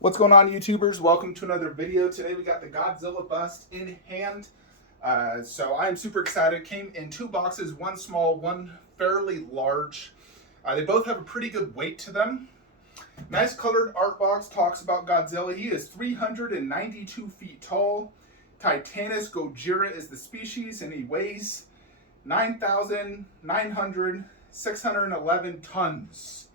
What's going on, YouTubers? Welcome to another video. Today we got the Godzilla bust in hand. So I'm super excited. Came in two boxes, one small, one fairly large. They both have a pretty good weight to them. Nice colored art box talks about Godzilla. He is 392 feet tall. Titanus Gojira is the species, and he weighs 611 tons.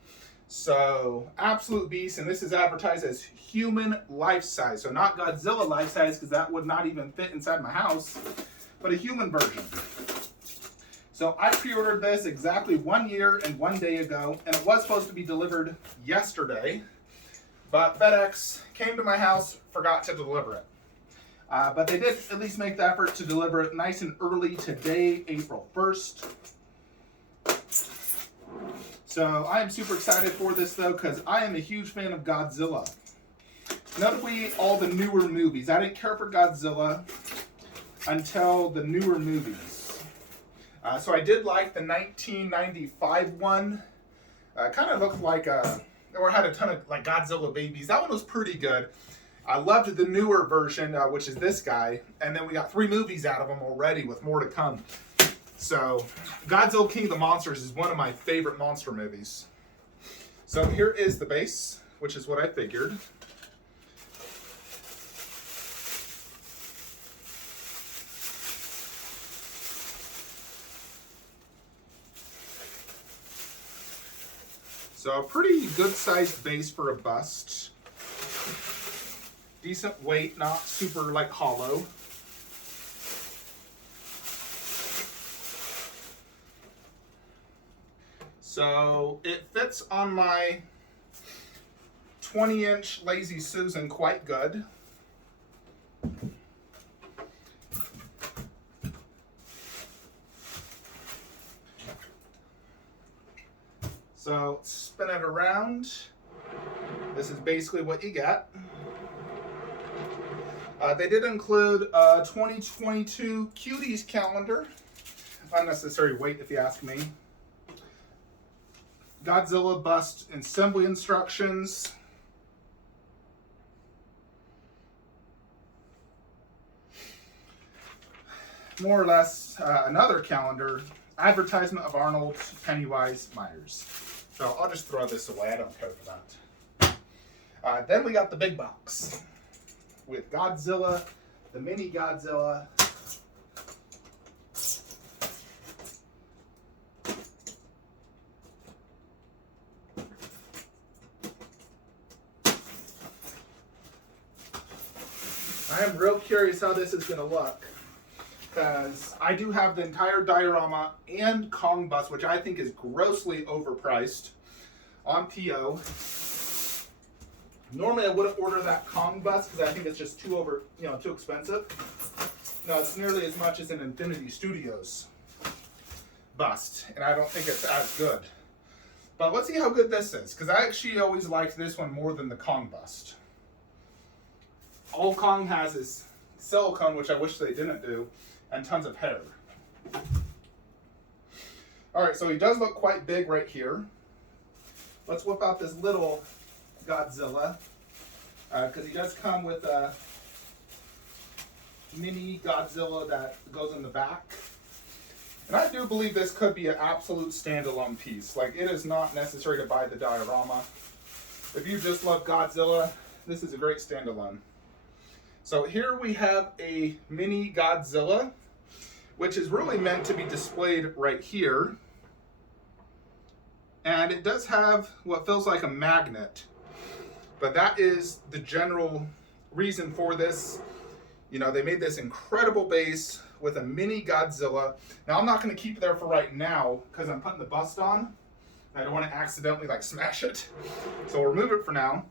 So, absolute beast, and this is advertised as human life size. So not Godzilla life size, because that would not even fit inside my house, but a human version. So I pre-ordered this exactly 1 year and 1 day ago, and it was supposed to be delivered yesterday, but FedEx came to my house, forgot to deliver it. But they did at least make the effort to deliver it nice and early today, April 1st. So I am super excited for this though, because I am a huge fan of Godzilla. Notably, all the newer movies. I didn't care for Godzilla until the newer movies. So I did like the 1995 one. Kind of looked like or had a ton of like Godzilla babies. That one was pretty good. I loved the newer version, which is this guy. And then we got 3 movies out of them already with more to come. So, Godzilla King of the Monsters is one of my favorite monster movies. So here is the base, which is what I figured. So a pretty good sized base for a bust. Decent weight, not super like hollow. So it fits on my 20-inch Lazy Susan quite good. So spin it around. This is basically what you get. They did include a 2022 Cuties calendar. Unnecessary weight if you ask me. Godzilla bust assembly instructions. More or less another calendar. Advertisement of Arnold, Pennywise, Myers. So I'll just throw this away. I don't care for that. Then we got the big box with Godzilla, the mini Godzilla. I am real curious how this is going to look, because I do have the entire diorama and Kong bust, which I think is grossly overpriced, on PO. Normally I wouldn't order that Kong bust because I think it's just too expensive. No, it's nearly as much as an Infinity Studios bust, and I don't think it's as good. But let's see how good this is, because I actually always liked this one more than the Kong bust. All Kong has is silicone, which I wish they didn't do, and tons of hair. Alright, so he does look quite big right here. Let's whip out this little Godzilla, because he does come with a mini Godzilla that goes in the back. And I do believe this could be an absolute standalone piece. Like, it is not necessary to buy the diorama. If you just love Godzilla, this is a great standalone. So here we have a mini Godzilla, which is really meant to be displayed right here. And it does have what feels like a magnet. But that is the general reason for this. You know, they made this incredible base with a mini Godzilla. Now, I'm not going to keep it there for right now because I'm putting the bust on. I don't want to accidentally like smash it. So we'll remove it for now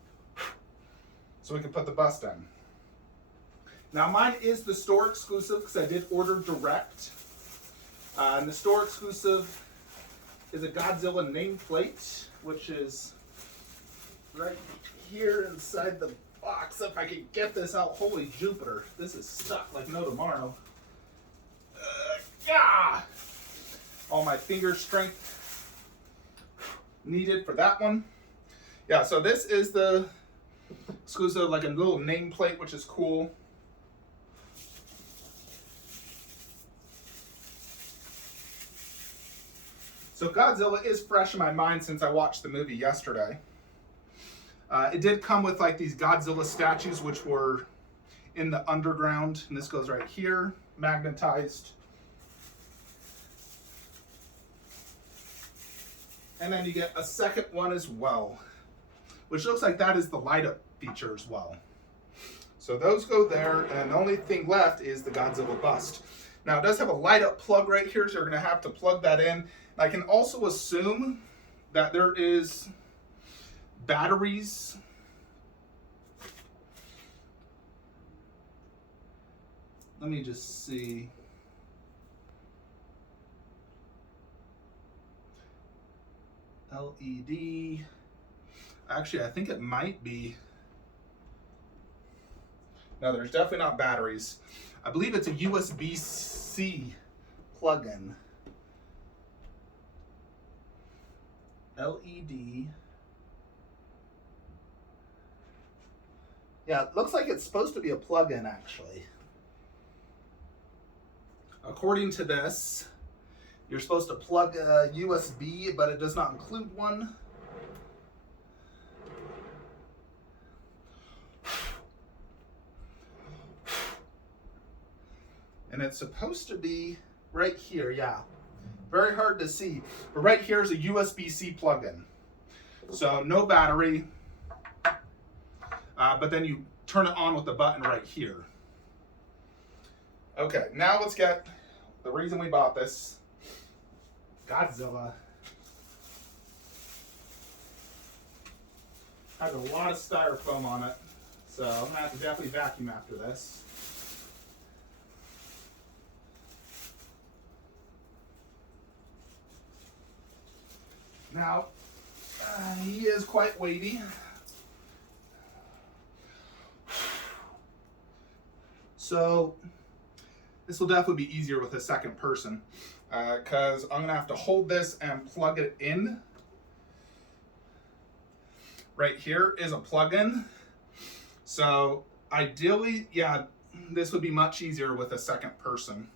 so we can put the bust in. Now mine is the store exclusive because I did order direct. And the store exclusive is a Godzilla nameplate, which is right here inside the box. If I can get this out, holy Jupiter, this is stuck like no tomorrow. Yeah! All my finger strength needed for that one. Yeah, so this is the Exclusive, like a little nameplate, which is cool. So Godzilla is fresh in my mind since I watched the movie yesterday. It did come with like these Godzilla statues, which were in the underground, and this goes right here, magnetized. And then you get a second one as well, which looks like that is the light up feature as well. So those go there, and the only thing left is the Godzilla bust. Now it does have a light up plug right here, so you're gonna have to plug that in. I can also assume that there is batteries. Let me just see. LED. Actually, I think it might be. No, there's definitely not batteries. I believe it's a USB-C plug-in. LED. Yeah, it looks like it's supposed to be a plug-in, actually. According to this, you're supposed to plug a USB, but it does not include one. And it's supposed to be right here, yeah. Very hard to see. But right here is a USB-C plug-in. So no battery. But then you turn it on with the button right here. Okay, now let's get the reason we bought this. Godzilla has a lot of styrofoam on it. So I'm gonna have to definitely vacuum after this. Now, he is quite weighty. So, this will definitely be easier with a second person, because I'm going to have to hold this and plug it in. Right here is a plug-in. So, ideally, yeah, this would be much easier with a second person.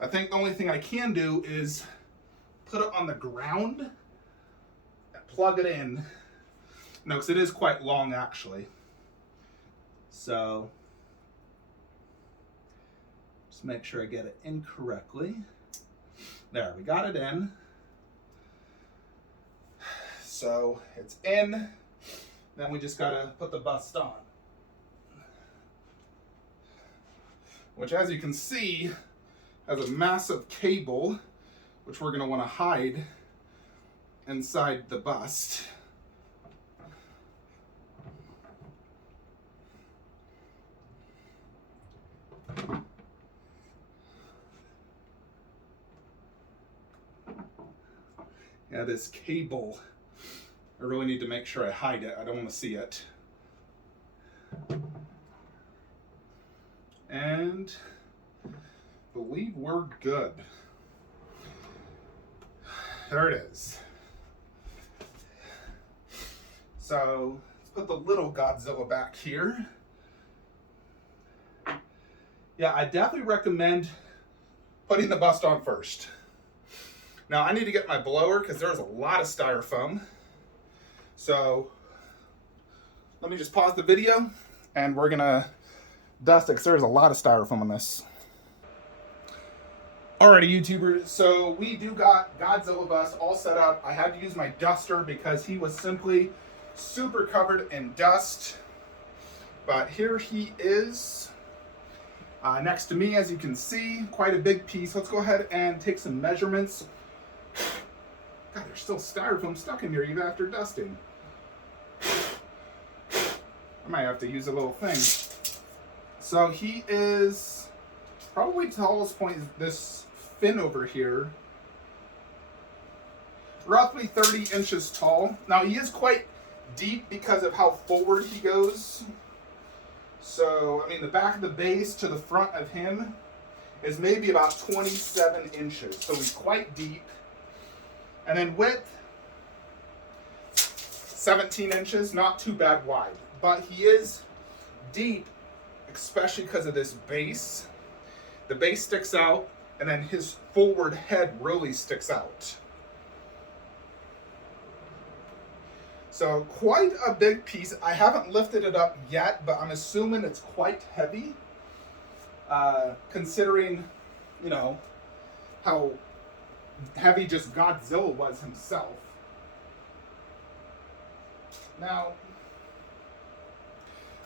I think the only thing I can do is put it on the ground, plug it in. No, because it is quite long actually. So just make sure I get it in correctly. There, we got it in. So it's in. Then we just gotta put the bust on. Which, as you can see, has a massive cable, which we're gonna wanna hide inside the bust. Yeah, this cable, I really need to make sure I hide it. I don't want to see it. And I believe we're good. There it is. So let's put the little Godzilla back here. Yeah, I definitely recommend putting the bust on first. Now I need to get my blower because there's a lot of styrofoam. So let me just pause the video and we're gonna dust it because there's a lot of styrofoam on this. Alrighty, YouTubers, so we do got Godzilla bust all set up. I had to use my duster because he was simply super covered in dust. But here he is next to me, as you can see, quite a big piece. Let's go ahead and take some measurements. God, there's still styrofoam stuck in here even after dusting. I might have to use a little thing. So he is probably the tallest point is this fin over here. Roughly 30 inches tall. Now he is quite deep because of how forward he goes. So, I mean, the back of the base to the front of him is maybe about 27 inches. So he's quite deep. And then width, 17 inches, not too bad wide. But he is deep, especially because of this base. The base sticks out, and then his forward head really sticks out. So quite a big piece. I haven't lifted it up yet, but I'm assuming it's quite heavy, considering, you know, how heavy just Godzilla was himself. Now,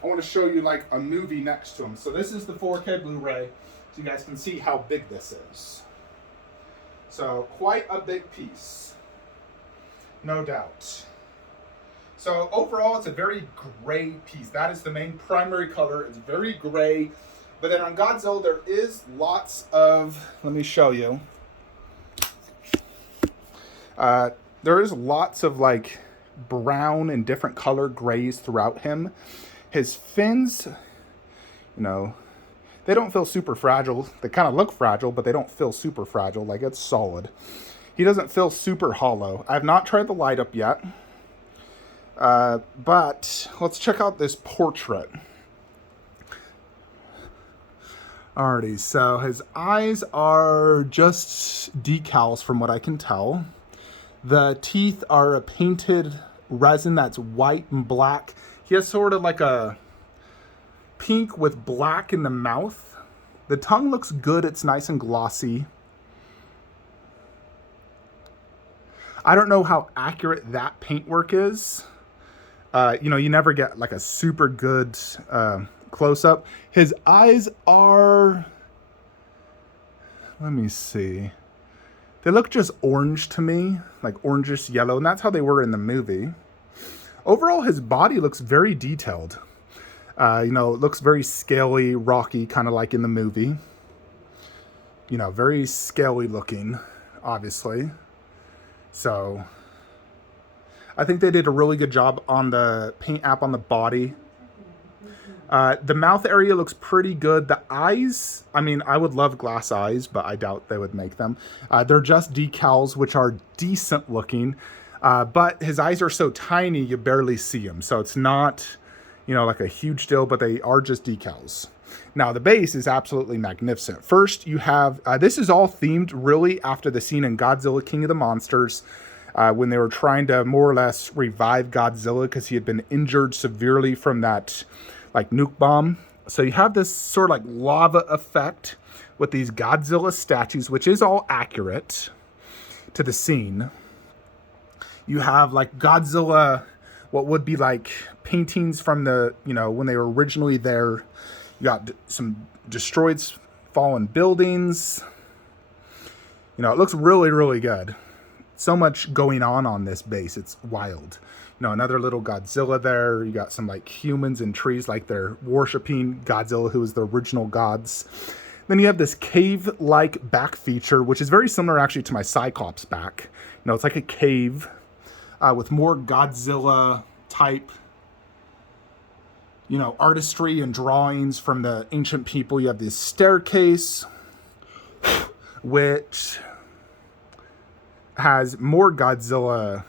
I want to show you like a movie next to him. So this is the 4K Blu-ray, so you guys can see how big this is. So quite a big piece, no doubt. So overall, it's a very gray piece. That is the main primary color. It's very gray. But then on Godzilla, there is lots of, let me show you. There is lots of like brown and different color grays throughout him. His fins, you know, they don't feel super fragile. They kind of look fragile, but they don't feel super fragile. Like, it's solid. He doesn't feel super hollow. I have not tried the light up yet. But let's check out this portrait. Alrighty, so his eyes are just decals from what I can tell. The teeth are a painted resin that's white and black. He has sort of like a pink with black in the mouth. The tongue looks good. It's nice and glossy. I don't know how accurate that paintwork is. You know, you never get like a super good close-up. His eyes are, let me see. They look just orange to me, like orangish yellow, and that's how they were in the movie. Overall, his body looks very detailed. You know, it looks very scaly, rocky, kind of like in the movie. You know, very scaly looking, obviously. So I think they did a really good job on the paint app on the body. The mouth area looks pretty good. The eyes, I mean, I would love glass eyes, but I doubt they would make them. They're just decals, which are decent looking. But his eyes are so tiny, you barely see them. So it's not, you know, like a huge deal, but they are just decals. Now, the base is absolutely magnificent. First, you have, this is all themed really after the scene in Godzilla King of the Monsters, when they were trying to more or less revive Godzilla because he had been injured severely from that like nuke bomb. So you have this sort of like lava effect with these Godzilla statues, which is all accurate to the scene. You have like Godzilla, what would be like paintings from the, you know, when they were originally there. You got some destroyed fallen buildings. You know, it looks really, really good. So much going on this base. It's wild. You know, another little Godzilla there. You got some like humans and trees, like they're worshiping Godzilla, who is the original gods. Then you have this cave-like back feature, which is very similar actually to my Cyclops back. You know, it's like a cave with more Godzilla type, you know, artistry and drawings from the ancient people. You have this staircase, which has more Godzilla,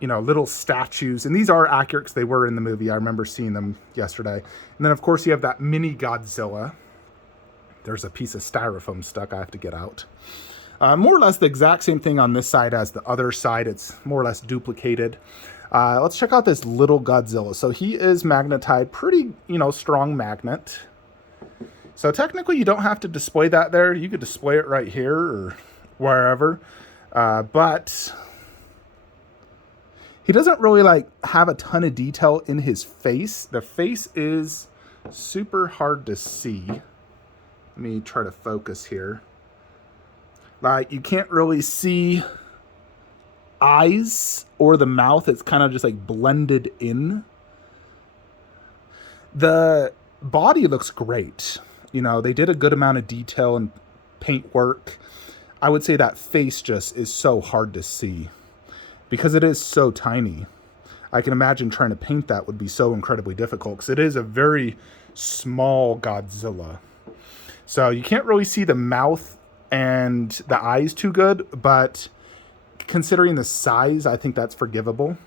you know, little statues. And these are accurate because they were in the movie. I remember seeing them yesterday. And then, of course, you have that mini Godzilla. There's a piece of styrofoam stuck I have to get out. More or less the exact same thing on this side as the other side. It's more or less duplicated. Let's check out this little Godzilla. So he is magnetized, pretty, you know, strong magnet. So technically you don't have to display that there. You could display it right here or wherever. But he doesn't really like have a ton of detail in his face. The face is super hard to see. Let me try to focus here. Like, you can't really see eyes or the mouth. It's kind of just like blended in. The body looks great. You know, they did a good amount of detail and paint work. I would say that face just is so hard to see because it is so tiny. I can imagine trying to paint that would be so incredibly difficult because it is a very small Godzilla. So you can't really see the mouth and the eyes too good, but considering the size, I think that's forgivable.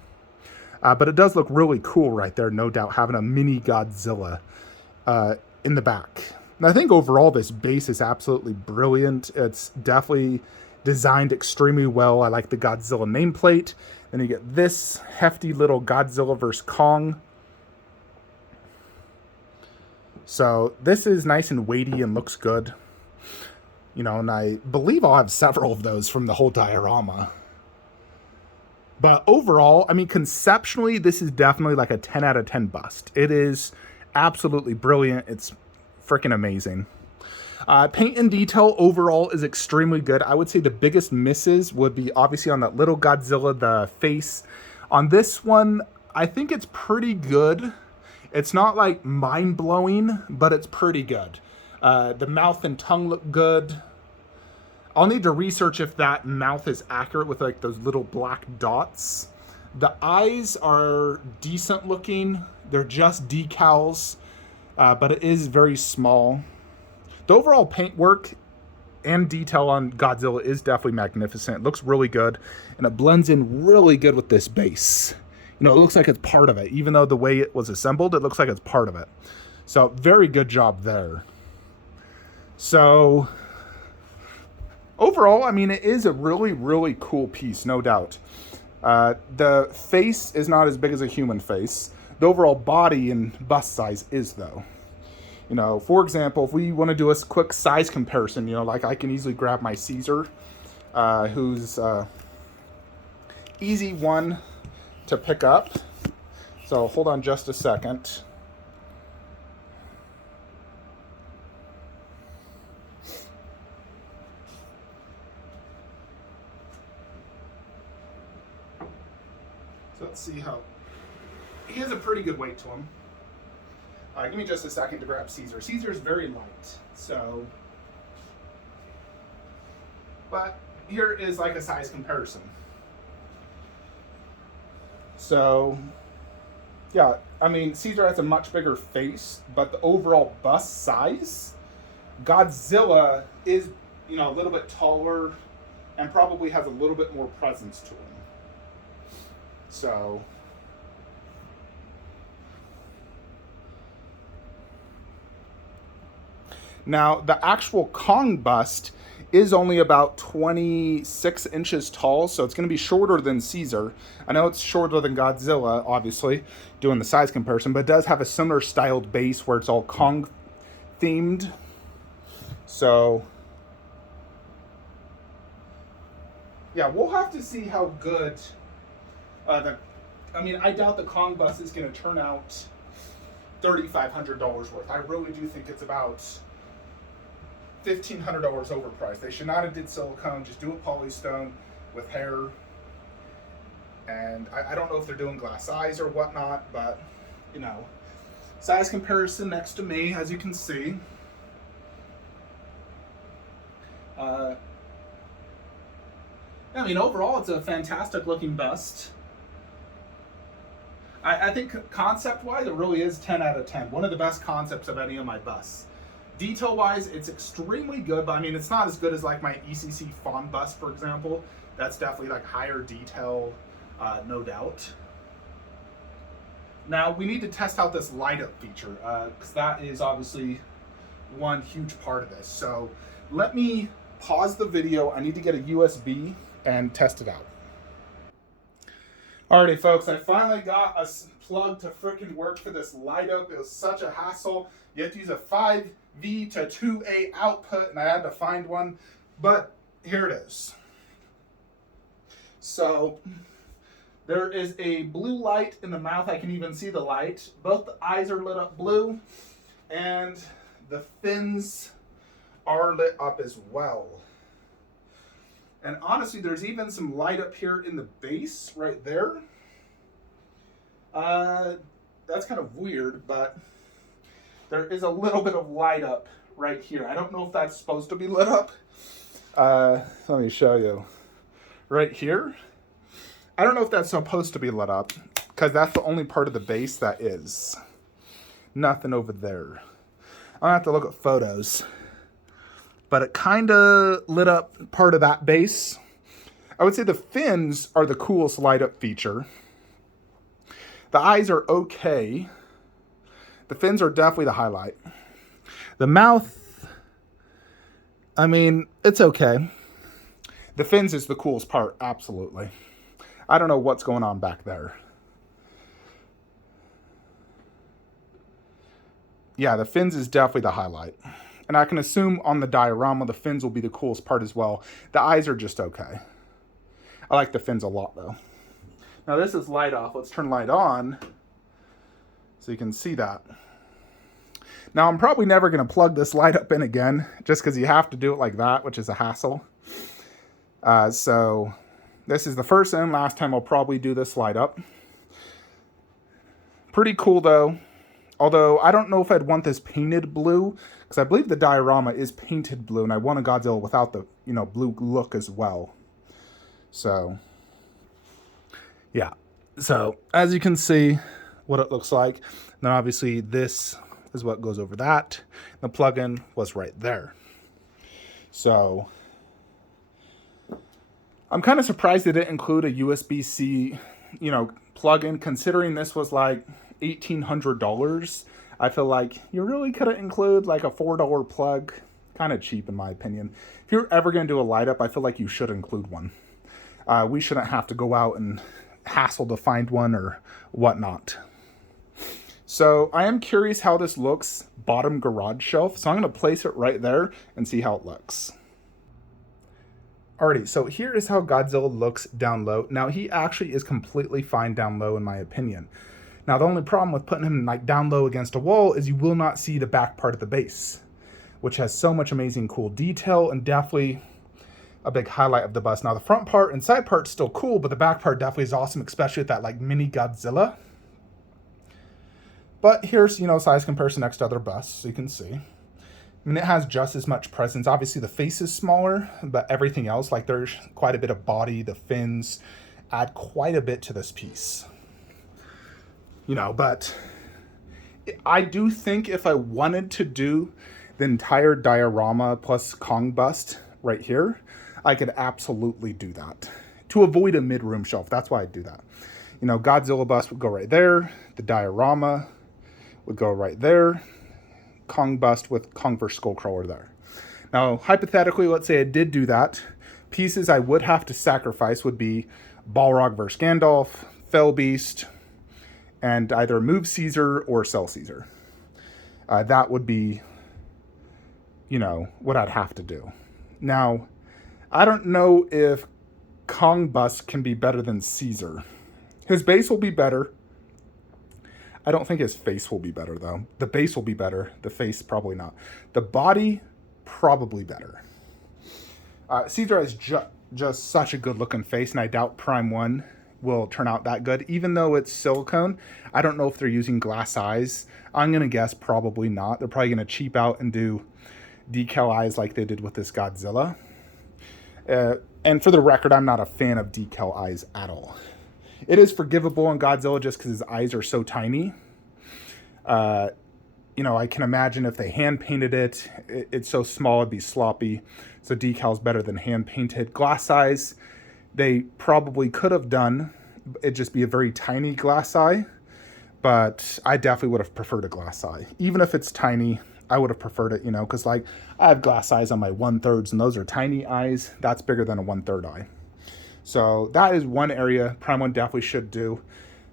But it does look really cool right there, no doubt, having a mini Godzilla in the back. And I think overall this base is absolutely brilliant. It's definitely designed extremely well. I like the Godzilla nameplate. Then you get this hefty little Godzilla vs. Kong. So this is nice and weighty and looks good. You know, and I believe I'll have several of those from the whole diorama. But overall, I mean, conceptually, this is definitely like a 10 out of 10 bust. It is absolutely brilliant. It's freaking amazing. Paint and detail overall is extremely good. I would say the biggest misses would be obviously on that little Godzilla, the face. On this one, I think it's pretty good. It's not like mind-blowing, but it's pretty good. The mouth and tongue look good. I'll need to research if that mouth is accurate with like those little black dots. The eyes are decent looking. They're just decals, but it is very small. The overall paintwork and detail on Godzilla is definitely magnificent. It looks really good, and it blends in really good with this base. You know, it looks like it's part of it. Even though the way it was assembled, it looks like it's part of it. So, very good job there. So, overall, I mean, it is a really, really cool piece, no doubt. The face is not as big as a human face. The overall body and bust size is, though. You know, for example, if we want to do a quick size comparison, you know, like I can easily grab my Caesar, who's easy one to pick up. So hold on just a second. So let's see how, he has a pretty good weight to him. Give me just a second to grab Caesar. Caesar's very light, so. But here is like a size comparison. So, yeah, I mean, Caesar has a much bigger face, but the overall bust size, Godzilla is, you know, a little bit taller and probably has a little bit more presence to him. So. Now, the actual Kong bust is only about 26 inches tall, so it's going to be shorter than Caesar. I know it's shorter than Godzilla, obviously, doing the size comparison, but it does have a similar styled base where it's all Kong themed. So, yeah, we'll have to see how good I mean, I doubt the Kong bust is going to turn out $3,500 worth. I really do think it's about $1,500 overpriced. They should not have did silicone, just do a polystone with hair. And I don't know if they're doing glass eyes or whatnot, but, you know, size comparison next to me, as you can see. I mean, overall, it's a fantastic looking bust. I think concept-wise, it really is 10 out of 10. One of the best concepts of any of my busts. Detail-wise, it's extremely good, but I mean, it's not as good as like my ECC Fawn bust, for example. That's definitely like higher detail, no doubt. Now, we need to test out this light-up feature, because that is obviously one huge part of this. So let me pause the video. I need to get a USB and test it out. Alrighty, folks, I finally got a plug to freaking work for this light up. It was such a hassle. You have to use a 5V to 2A output, and I had to find one, but here it is. So there is a blue light in the mouth. I can even see the light. Both the eyes are lit up blue, and the fins are lit up as well. And honestly, there's even some light up here in the base right there. That's kind of weird, but there is a little bit of light up right here. I don't know if that's supposed to be lit up. Let me show you. Right here. I don't know if that's supposed to be lit up, because that's the only part of the base that is. Nothing over there. I'll have to look at photos. But it kind of lit up part of that base. I would say the fins are the coolest light up feature. The eyes are okay. The fins are definitely the highlight. The mouth, I mean, it's okay. The fins is the coolest part, absolutely. I don't know what's going on back there. Yeah, the fins is definitely the highlight. And I can assume on the diorama, the fins will be the coolest part as well. The eyes are just okay. I like the fins a lot, though. Now, this is light off. Let's turn light on so you can see that. Now, I'm probably never going to plug this light up in again, just because you have to do it like that, which is a hassle. So this is the first and last time I'll probably do this light up. Pretty cool, though. Although, I don't know if I'd want this painted blue, because I believe the diorama is painted blue, and I want a Godzilla without the, blue look as well. So, yeah. So, as you can see, what it looks like. Then, obviously, this is what goes over that. The plug-in was right there. So, I'm kind of surprised they didn't include a USB-C, plug-in, considering this was like $1,800. I feel like you really could have included like a $4 plug. Kind of cheap in my opinion. If you're ever going to do a light up, I feel like you should include one. We shouldn't have to go out and hassle to find one or whatnot. So I am curious how this looks bottom garage shelf. So I'm going to place it right there and see how it looks. Alrighty, so here is how Godzilla looks down low. Now he actually is completely fine down low in my opinion. Now, the only problem with putting him like down low against a wall is you will not see the back part of the base, which has so much amazing cool detail and definitely a big highlight of the bust. Now, the front part and side part's still cool, but the back part definitely is awesome, especially with that like mini Godzilla. But here's, size comparison next to other busts, so you can see. I mean, it has just as much presence. Obviously, the face is smaller, but everything else, like there's quite a bit of body, the fins add quite a bit to this piece. But I do think if I wanted to do the entire diorama plus Kong bust right here, I could absolutely do that. To avoid a mid-room shelf, that's why I do that. Godzilla bust would go right there. The diorama would go right there. Kong bust with Kong vs. Skullcrawler there. Now, hypothetically, let's say I did do that. Pieces I would have to sacrifice would be Balrog vs. Gandalf, Fell Beast, and either move Caesar or sell Caesar. That would be, what I'd have to do. Now, I don't know if Kong bust can be better than Caesar. His base will be better. I don't think his face will be better, though. The base will be better. The face, probably not. The body, probably better. Caesar has just such a good-looking face, and I doubt Prime 1 will turn out that good. Even though it's silicone, I don't know if they're using glass eyes. I'm going to guess probably not. They're probably going to cheap out and do decal eyes like they did with this Godzilla. And for the record, I'm not a fan of decal eyes at all. It is forgivable in Godzilla just because his eyes are so tiny. I can imagine if they hand-painted it, it's so small it'd be sloppy. So decal's better than hand-painted. Glass eyes, they probably could have done. It'd just be a very tiny glass eye. But I definitely would have preferred a glass eye. Even if it's tiny, I would have preferred it, because I have glass eyes on my 1/3, and those are tiny eyes. That's bigger than a 1/3 eye. So that is one area Prime 1 definitely should do,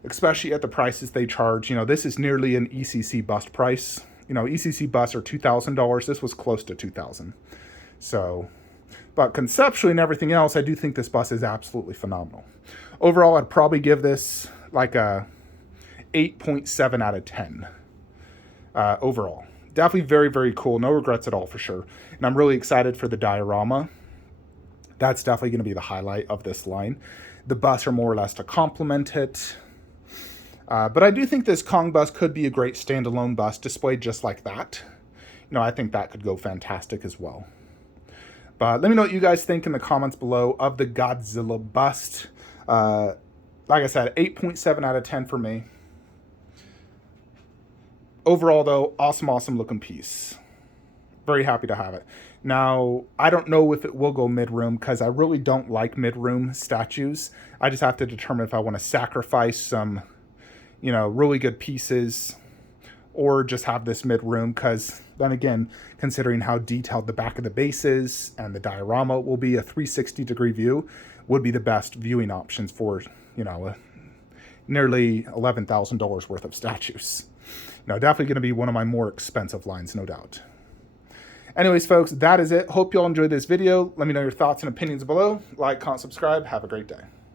especially at the prices they charge. This is nearly an ECC bust price. ECC busts are $2,000. This was close to $2,000. So, but conceptually and everything else, I do think this bust is absolutely phenomenal. Overall, I'd probably give this like a 8.7 out of 10 overall. Definitely very, very cool. No regrets at all for sure. And I'm really excited for the diorama. That's definitely going to be the highlight of this line. The busts are more or less to complement it. But I do think this Kong bust could be a great standalone bust displayed just like that. I think that could go fantastic as well. But let me know what you guys think in the comments below of the Godzilla bust. Like I said, 8.7 out of 10 for me. Overall, though, awesome looking piece. Very happy to have it. Now, I don't know if it will go mid-room because I really don't like mid-room statues. I just have to determine if I want to sacrifice some, you know, really good pieces, or just have this mid-room, because then again, considering how detailed the back of the base is and the diorama will be, a 360-degree view would be the best viewing options for, you know, nearly $11,000 worth of statues. You know, definitely going to be one of my more expensive lines, no doubt. Anyways, folks, that is it. Hope you all enjoyed this video. Let me know your thoughts and opinions below. Like, comment, subscribe. Have a great day.